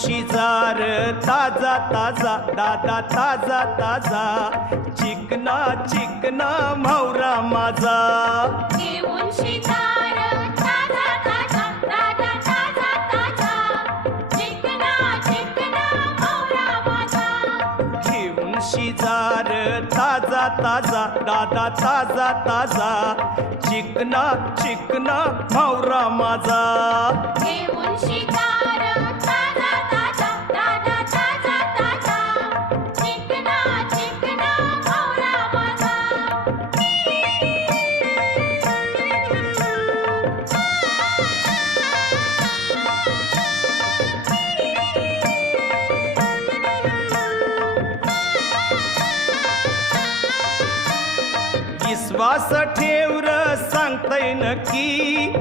शिजार ताजा ताजा दादा ताजा ताजा चिकना चिकना म्हावरा माझा घेऊन शिजार ताजा ताजा दादा ताजा ताजा चिकना चिकना म्हावरा माझा घेऊन शिजार ताजा ताजा दादा ताजा ताजा चिकना चिकना म्हावरा माझा घेऊन शिजार ताजा ताजा दादा ताजा ताजा चिकना चिकना म्हावरा माझा विश्वास ठेव र सांगतय नक्की